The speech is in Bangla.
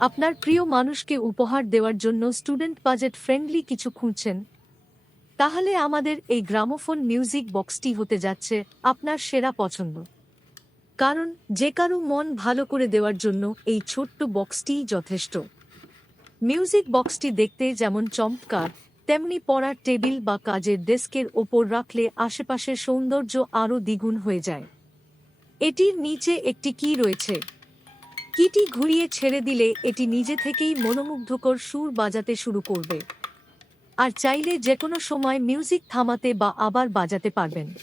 আপনার প্রিয় মানুষকে উপহার দেওয়ার জন্য স্টুডেন্ট বাজেট ফ্রেন্ডলি কিছু খুঁজছেন? তাহলে আমাদের এই গ্রামোফোন মিউজিক বক্সটি হতে যাচ্ছে আপনার সেরা পছন্দ। কারণ যে কারো মন ভালো করে দেওয়ার জন্য এই ছোট্ট বক্সটিই যথেষ্ট। মিউজিক বক্সটি দেখতে যেমন চমৎকার, তেমনি পড়ার টেবিল বা কাজের ডেস্কের ওপর রাখলে আশেপাশের সৌন্দর্য আরও দ্বিগুণ হয়ে যায়। এটির নিচে একটি কি রয়েছে। কিটি ঘুরিয়ে ছেড়ে দিলে এটি নিজে থেকেই মনোমুগ্ধকর সুর বাজাতে শুরু করবে। আর চাইলে যেকোনো সময় মিউজিক থামাতে বা আবার বাজাতে পারবেন।